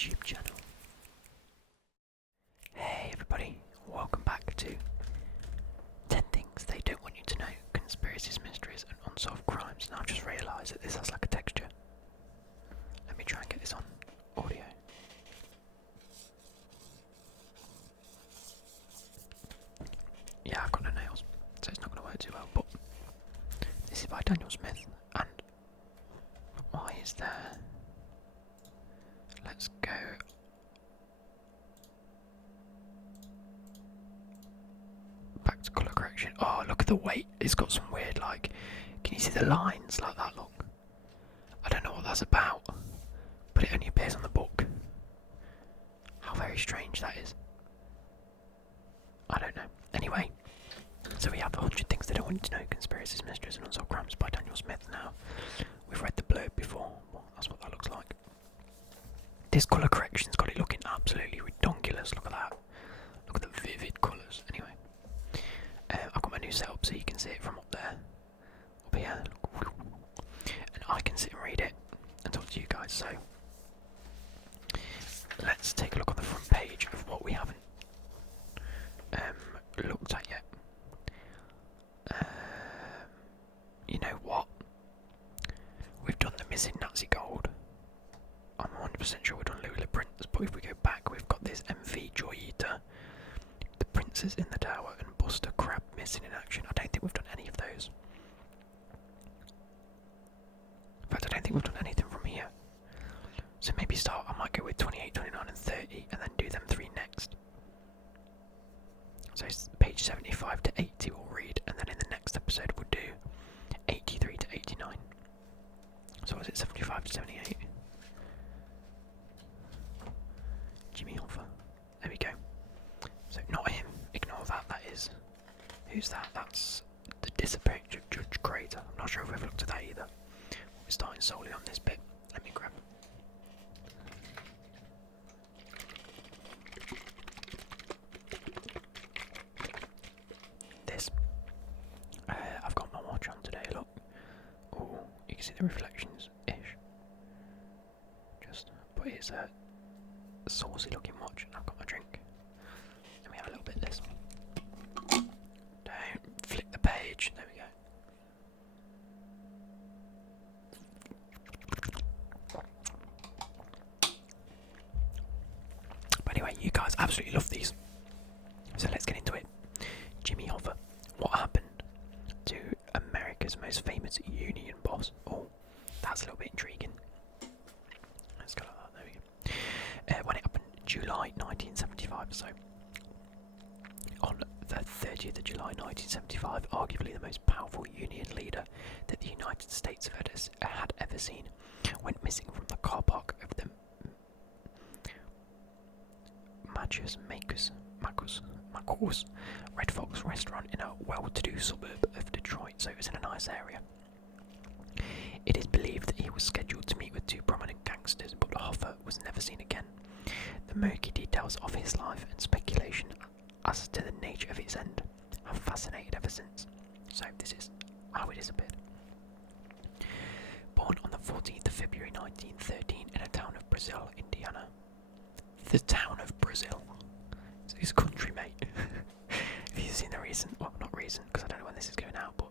YouTube channel. Hey everybody, welcome back to 10 Things They Don't Want You to Know, Conspiracies, Mysteries and Unsolved Crimes. Now I've just realised that this has like a texture. Let me try and get this on audio. Yeah, I've got no nails, so it's not going to work too well, but this is by Daniel Smith, and why is there... Let's go... back to colour correction. Oh, look at the weight, it's got some weird, like... Can you see the lines like that, look? I don't know what that's about, but it only appears on the book. How very strange that is. I don't know. Anyway, so we have 100 Things They Don't Want You to Know, Conspiracies, Mysteries and Unsolved Crimes by Daniel Smith now. We've read the blurb before. Well, that's what that looks like. This colour correction's got it looking absolutely redonkulous. Look at that. Look at the vivid colours. Anyway, I've got my new setup so you can see it from up there. Up here. Look. And I can sit and read it and talk to you guys. So, let's take a look on the front page of what we haven't looked at yet. You know what? We've done the missing Nazi gold. I'm 100% sure we've done Lula Prince, but if we go back, we've got this MV Joy Eater, the Princess in the Tower, and Buster Crab missing in action. I don't think we've done any of those. In fact, I don't think we've done anything from here. So maybe start, I might go with 28, 29 and 30 and then do them three next. So it's page 75 to 80 we'll read, and then in the next episode we'll do 83 to 89. So was it 75 to 78? Jimmy Hoffa. There we go. So not him, ignore that, that is... Who's that? That's the disappearance of Judge Crater. I'm not sure if we've looked at that either. We're starting solely on this bit. Let me grab this. I've got my watch on today, look. Oh, you can see the reflections-ish. But it's a saucy looking watch, and I've got my drink. Let me have a little bit of this. Don't flick the page. There we go. But anyway, you guys absolutely love these. So let's get into it. Jimmy Hoffa. What happened to America's most famous union boss? Oh, that's a little bit intriguing. Let's go like that. There we go. When it happened, July 1975. So, on the 30th of July 1975, arguably the most powerful union leader that the United States had ever seen, went missing from the car park of the Macus Red Fox restaurant in a well-to-do suburb of Detroit, so it was in a nice area. It is believed that he was scheduled to meet with two prominent gangsters, but Hoffa was never seen again. The murky details of his life and speculation as to the nature of its end have fascinated ever since. So this is how he disappeared. Born on the 14th of February 1913 in a town of Brazil, Indiana. The town of Brazil. It's his country, mate. If you've seen the recent, well, not recent, because I don't know when this is going out, but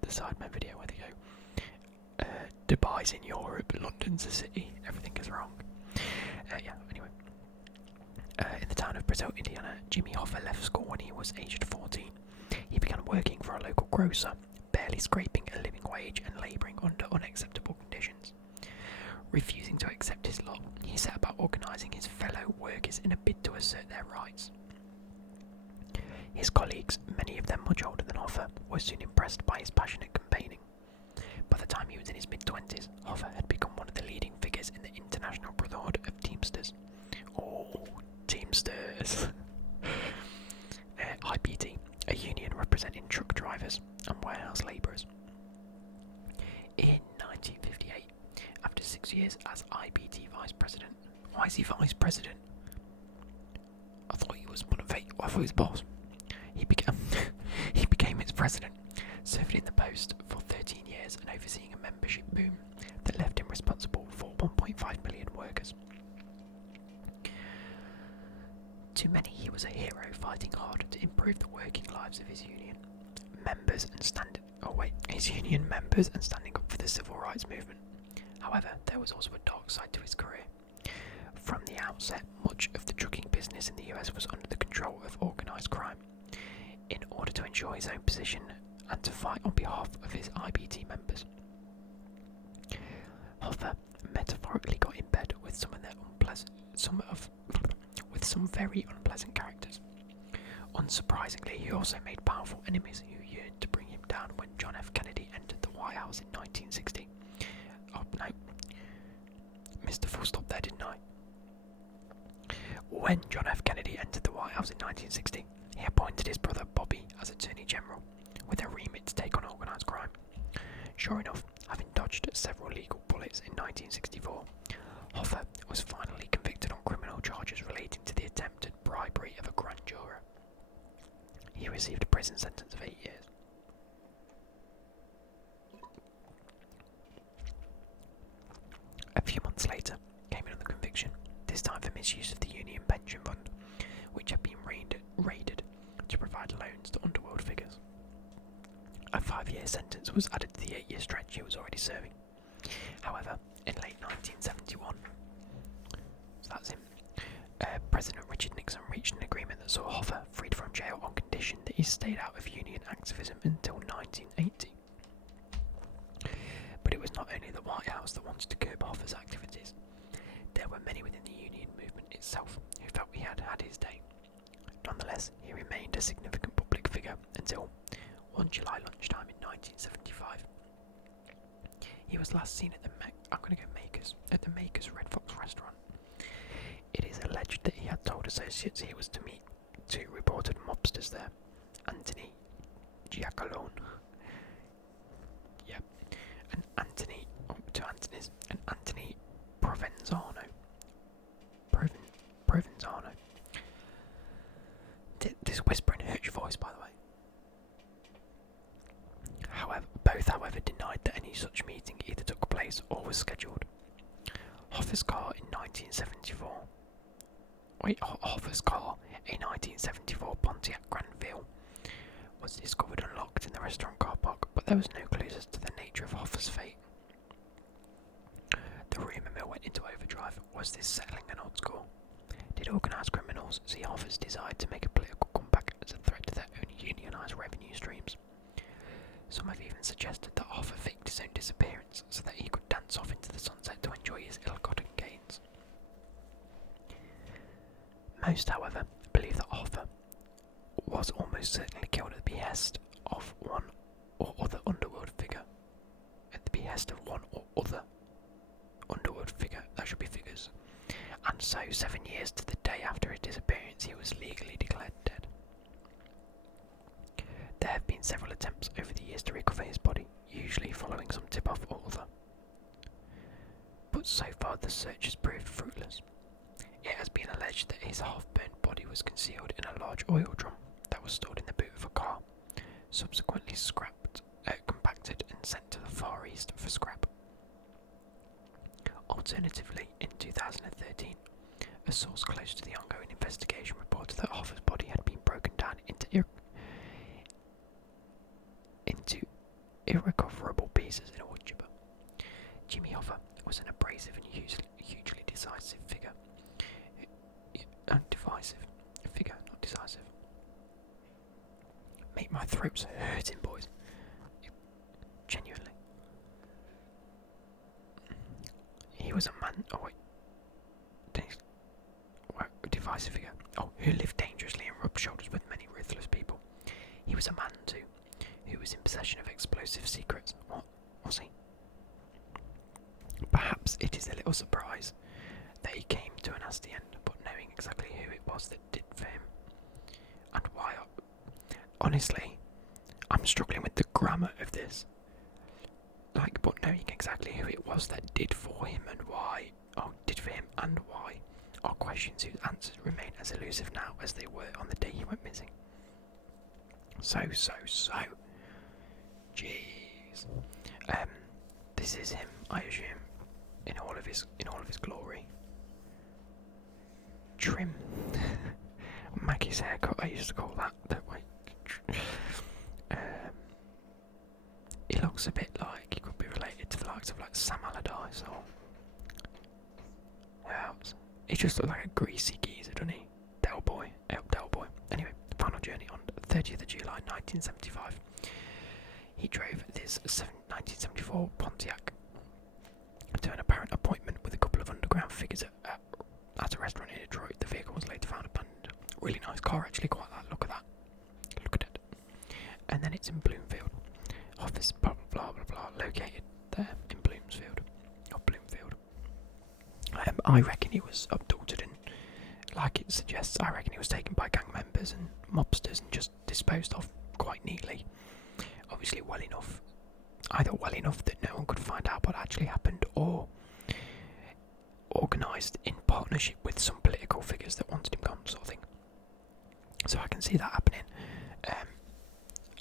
the Sidemen video where they go, Dubai's in Europe, London's a city, everything is wrong. Yeah, anyway. In the town of Brazil, Indiana, Jimmy Hoffa left school when he was aged 14. He began working for a local grocer, barely scraping a living wage and labouring under unacceptable conditions. Refusing to accept his lot, he set about organising his fellow workers in a bid to assert their rights. His colleagues, many of them much older than Hoffa, were soon impressed by his passionate campaigning. By the time he was in his mid-20s, Hoffa had become one of the leading figures in the International Brotherhood of Teamsters. Oh, Teamsters! IBT, a union representing truck drivers and warehouse labourers. In 1958, after 6 years as IBT Vice President. Why is he Vice President? I thought he was one of eight. I thought he was boss. He became its president, serving in the post for 13 years and overseeing a membership boom that left him responsible for 1.5 million workers. To many, he was a hero fighting hard to improve the working lives of his union members and standing up for the civil rights movement. However, there was also a dark side to his career. From the outset, much of the trucking business in the US was under the control of organised crime. In order to ensure his own position and to fight on behalf of his IBT members, Hoffa metaphorically got in bed with some very unpleasant characters. Unsurprisingly, he also made powerful enemies who yearned to bring him down when John F. Kennedy entered the White House in 1960. Oh no, missed the full stop there, didn't I? When John F. Kennedy entered the White House in 1960, he appointed his brother Bobby as Attorney General, with a remit to take on organised crime. Sure enough, having dodged several legal bullets in 1964, Hoffa was finally convicted on criminal charges relating to the attempted bribery of a grand juror. He received a prison sentence of 8 years. A few months later came another conviction, this time for misuse of the Union Pension Fund, which had been raided to provide loans to underworld figures. A 5-year sentence was added to the 8-year stretch he was already serving. However, in late 1971, so that's him, President Richard Nixon reached an agreement that saw Hoffa freed from jail on condition that he stayed out of union activism until 1980. But it was not only the White House that wanted to curb Hoffa's activities. There were many within the union movement itself who felt he had had his day. Nonetheless, he remained a significant public figure until one July lunchtime in 1975. He was last seen at the Makers Red Fox restaurant. It is alleged that he had told associates he was to meet two reported mobsters there, Anthony Giacalone, and Anthony Provenzano. Provenzano. This whispering hurts your voice, by the way. However, denied that any such meeting either took place or was scheduled. Hoffa's car, a 1974 Pontiac Grandville, was discovered unlocked in the restaurant car park, but there was no clues as to the nature of Hoffa's fate. The rumour mill went into overdrive. Was this settling an old score? Did organised criminals see Hoffa's desire to make a political comeback as a threat to their own unionised revenue streams? Some have even suggested that Hoffa faked his own disappearance so that he could dance off into the sunset to enjoy his ill-gotten gains. Most, however, believe that Hoffa was almost certainly killed at the behest of one or other underworld figure. That should be figures. And so, 7 years to the day after his disappearance, he was legally declared dead. There have been several attempts over the years to recover his body, usually following some tip-off or other. But so far the search has proved fruitless. It has been alleged that his half-burnt body was concealed in a large oil drum that was stored in the boot of a car, subsequently compacted and sent to the Far East for scrap. Alternatively, in 2013, a source close to the ongoing investigation reported that Hoffa's body had been broken down into irrecoverable pieces in a wood chipper. Jimmy Hoffa was an abrasive and hugely decisive figure. Not decisive. Mate, my throat's hurting, boys. Genuinely. He was a man. Oh wait. Divisive figure. Oh, who lived dangerously and rubbed shoulders with many ruthless people. He was a man too, who was in possession of explosive secrets. What was he? Perhaps it is a little surprise that he came to a nasty end, but knowing exactly who it was that did for him and why. Honestly, I'm struggling with the grammar of this. But knowing exactly who it was that did for him and why, are questions whose answers remain as elusive now as they were on the day he went missing. So. Jeez. This is him, I assume, in all of his glory. Trim. Becky's haircut, I used to call that, don't we? He looks a bit like he could be related to the likes of like Sam Allardyce or who else? He just looks like a greasy geezer, doesn't he? Del Boy. Anyway, final journey on 30th of July 1975. He drove this 1974 Pontiac to an apparent appointment with a couple of underground figures at a restaurant in Detroit. The vehicle was later found abandoned. Really nice car, actually, quite like. Look at that. Look at it. And then it's in Bloomfield. Office, blah blah blah blah, located there in Bloomfield. I reckon he was abducted and, like it suggests, I reckon he was taken by gang members and mobsters and just disposed of quite neatly. Obviously either well enough that no one could find out what actually happened, or organised in partnership with some political figures that wanted him gone, sort of thing. So I can see that happening.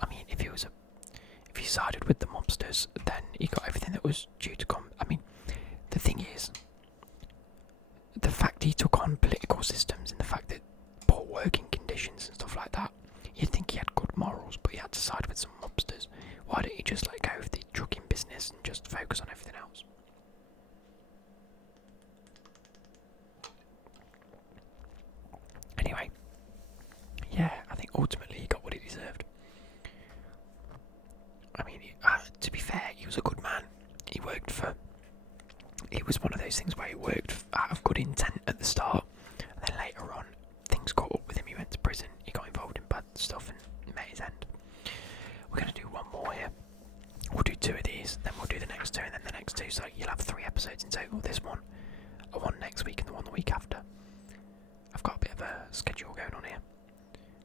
I mean, if he sided with the mobsters, then he got everything that was due to come. I mean, the thing is, the fact he took on political systems and the fact that poor working conditions and stuff like that, you'd think he had good morals, but he had to side with some mobsters. Why don't you just let go of the trucking business and just focus on everything else? Anyway, yeah, I think ultimately he got what he deserved. I mean, to be fair, he was a good man. It was one of those things where he worked out of good intent at the start, and then later on, things caught up with him. He went to prison, he got involved in bad stuff, and met his end. We're going to do one more here. We'll do 2 of these, then we'll do the next 2, and then the next 2, so you'll have 3 episodes in total. This one, a one next week, and the one the week after. I've got a bit of a schedule going on here.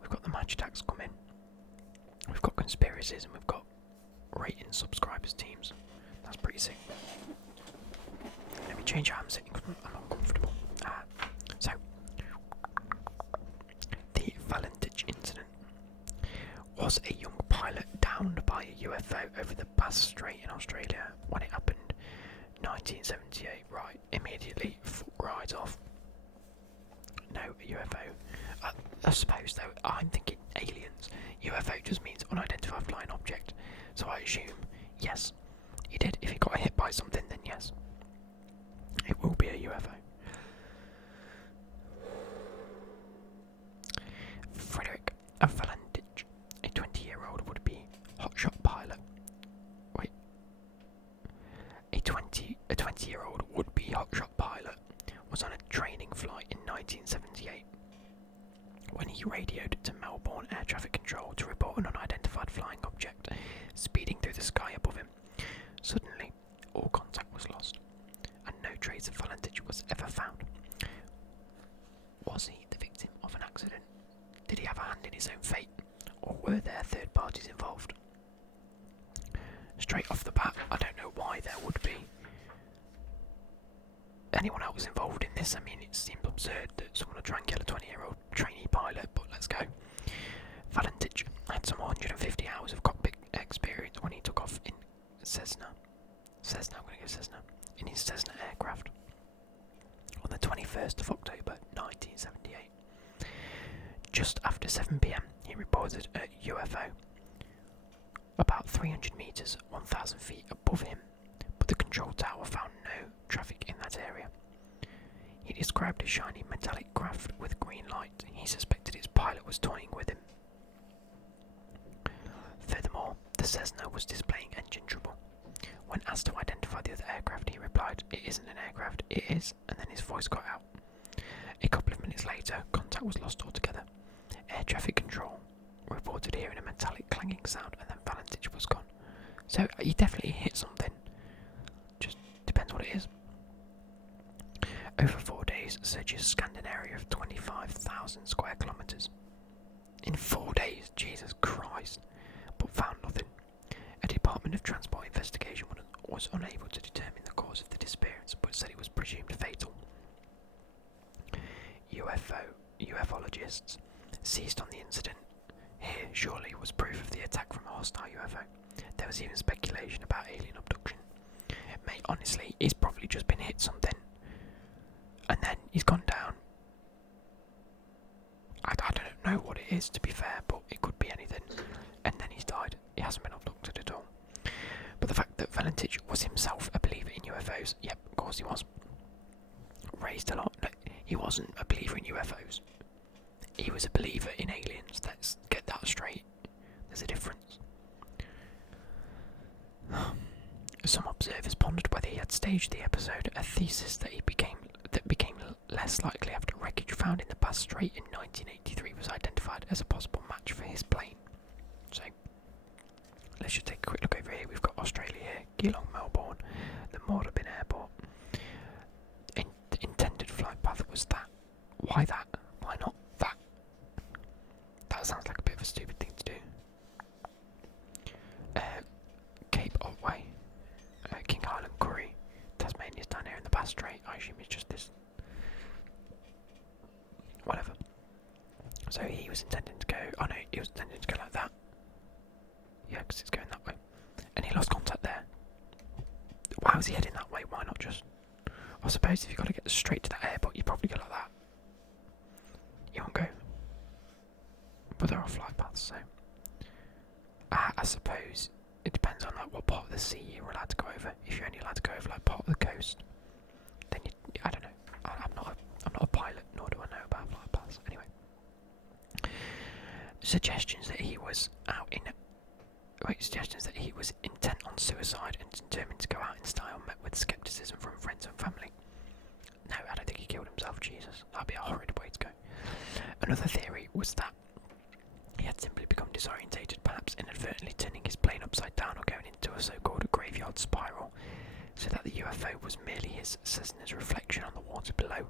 We've got the match attacks coming, we've got conspiracies, and we've got rating subscribers teams. That's pretty sick. Let me change how I'm sitting because I'm not comfortable. So, the Valentich incident was a young pilot downed by a UFO over the Bass Strait in Australia. When it happened, 1978. Right, immediately foot right off. No, a UFO. I suppose though, I'm thinking aliens. UFO just means unidentified flying object. So I assume, yes, he did. If he got hit by something, then yes, it will be a UFO. Frederick Valentich, a 20-year-old would-be hotshot pilot. Wait, a 20-year-old would-be hotshot pilot was on a training flight in 1978 when he radioed to Melbourne Air Traffic Control to report an unidentified flying object speeding through the sky above him. Suddenly, all contact was lost, and no trace of Valentich was ever found. Was he the victim of an accident? Did he have a hand in his own fate, or were there third parties involved? Straight off the bat, I don't know why there would be anyone else involved in this. I mean, it seemed absurd that someone would try and kill a 20-year-old trainee pilot, but let's go. Valentich had some 150 hours of cockpit experience when he took off in in his Cessna aircraft on the 21st of October 1978. Just after 7 p.m, he reported a UFO about 300 metres, 1,000 feet above him, but the control tower found no traffic in that area. He described a shiny metallic craft with green light. He suspected its pilot was toying with him. Furthermore, the Cessna was displaying engine trouble. When asked to identify the other aircraft, he replied, "It isn't an aircraft, it is," and then his voice got out. A couple of minutes later, contact was lost altogether. Air traffic control reported hearing a metallic clanging sound, and then Valentich was gone. So he definitely hit something. Just depends what it is. Over 4 days, searchers scanned an area of 25,000 square kilometres. In 4 days, Jesus Christ, but found nothing. A Department of Transport investigation was unable to determine the cause of the disappearance, but said it was presumed fatal. UFOlogists seized on the incident. Here, surely, was proof of the attack from a hostile UFO. There was even speculation about alien abduction. Mate, honestly, he's probably just been hit something, and then he's gone down. I don't know what it is, to be fair, but it could be anything. And then he's died. He hasn't been abducted at all. But the fact that Valentich was himself a believer in UFOs, yep, of course he was. Raised a lot. No, he wasn't a believer in UFOs. He was a believer in aliens. Let's get that straight. There's a difference. Some observers pondered whether he had staged the episode, a thesis that became less likely after wreckage found in the Bass Strait in 1983 was identified as a possible match for his plane. So, let's just take a quick look over here. We've got Australia here, Geelong, Melbourne, the Moorabbin Airport. The intended flight path was that. Why that? Why not that? That sounds like a bit of a stupid thing to do. Cape Otway, King Island Curry, Tasmania's down here in the Bass Strait. I assume it's just this. Whatever. So he was intending to go. Oh no, he was intending to go like that. Yeah, because it's going that way. And he lost contact there. Why was he heading that way? Why not just... I suppose if you've got to get straight to that airport, you probably go like that. You won't go. But there are flight paths, so... I suppose it depends on like what part of the sea you're allowed to go over. If you're only allowed to go over like part of the coast, then I don't know. I'm not a pilot, nor do I know about flight paths. Anyway. Suggestions that he was intent on suicide and determined to go out in style met with scepticism from friends and family. No, I don't think he killed himself, Jesus. That'd be a horrid way to go. Another theory was that he had simply become disorientated, perhaps inadvertently turning his plane upside down or going into a so-called graveyard spiral, so that the UFO was merely his Cessna's reflection on the water below.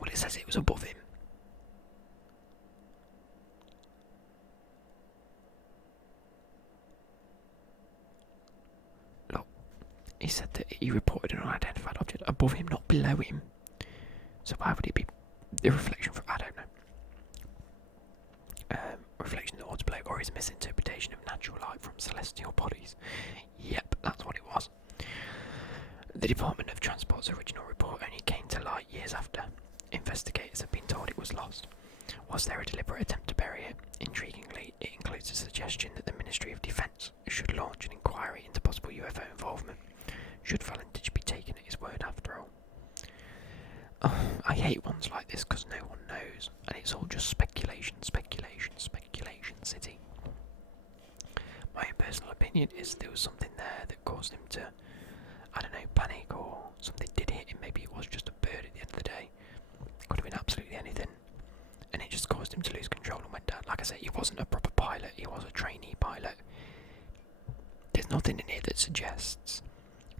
Well, it says it was above him. Look, he said that he reported an unidentified object above him, not below him. So why would it be the reflection from... I don't know. Reflection of the water below, or his misinterpretation of natural light from celestial bodies. Yep, that's what it was. The Department of Transport's original report only came to light years after. Investigators have been told it was lost. Was there a deliberate attempt to bury it? Intriguingly, it includes a suggestion that the Ministry of Defence should launch an inquiry into possible UFO involvement. Should Valentich be taken at his word after all? Oh, I hate ones like this because no one knows, and it's all just speculation city. My own personal opinion is there was something there that caused him to, I don't know, panic, or something did hit him. Maybe it was just a bird at the end of the day. It could have been absolutely anything, and it just caused him to lose control and went down. Like I said, he wasn't a proper pilot, he was a trainee pilot. There's nothing in here that suggests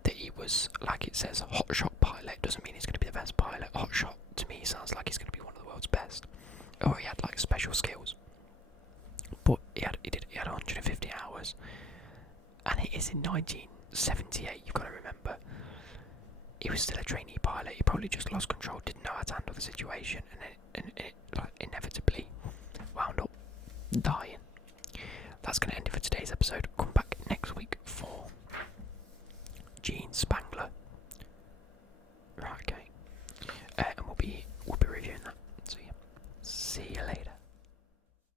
that he was, like it says, hotshot pilot. Doesn't mean he's going to be the best pilot. Hotshot to me sounds like he's going to be one of the world's best, or he had like special skills. But he had 150 hours, and it is in 1978. You've got to remember, he was still a trainee pilot. He probably just lost control, didn't know how to handle the situation, and it like, inevitably wound up dying. That's going to end it for today's episode. Come back next week